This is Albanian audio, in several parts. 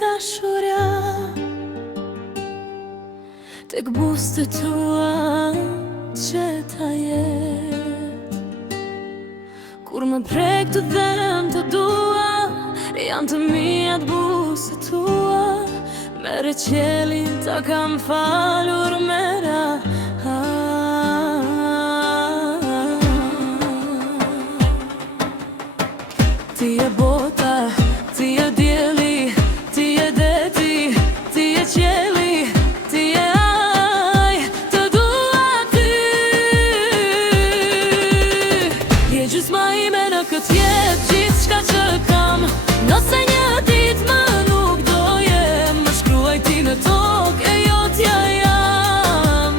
dashuria tek buzët tua që ta jet. Kur më prek të dhem të dua, janë të mia të buzët tua. Mere qelin ta kam falur mera. Ti e bota, ti e dielli, ti e deti, ti e qielli, ti e aj, të dua ty. Je gjysma ime në këtë jetë, gjithçka që kam. Nëse një ditë më nuk do jem, më shkruaj ti në tokë e jotja jam.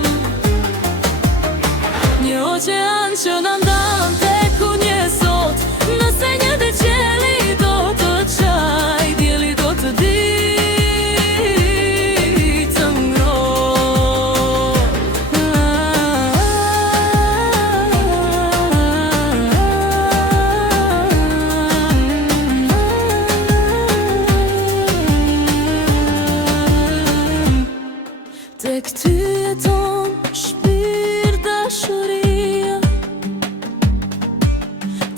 Një oqean që na ndan tek unë je sot. Nëse një dhe qeli do të qaj, dielli do të di të ngroj. Tek ty jeton shpirt dashuria,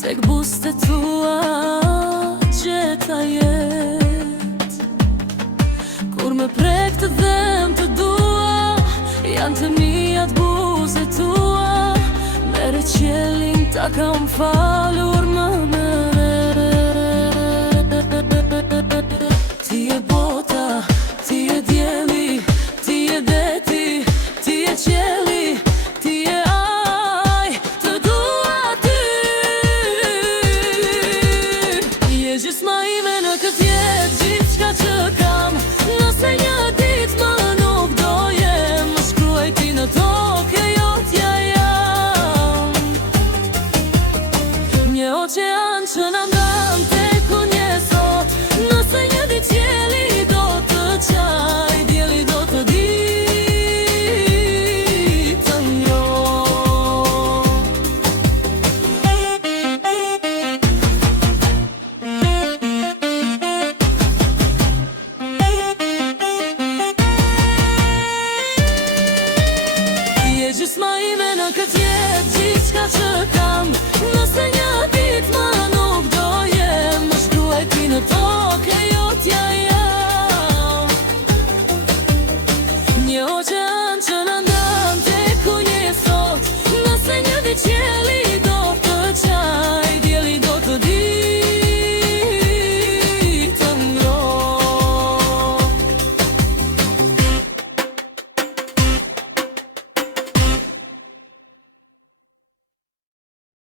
tek buzët tua gjeta jet. Kur më prek të dhem të dua, janë të mia të buzët tua. Mere qelin ta kam falur më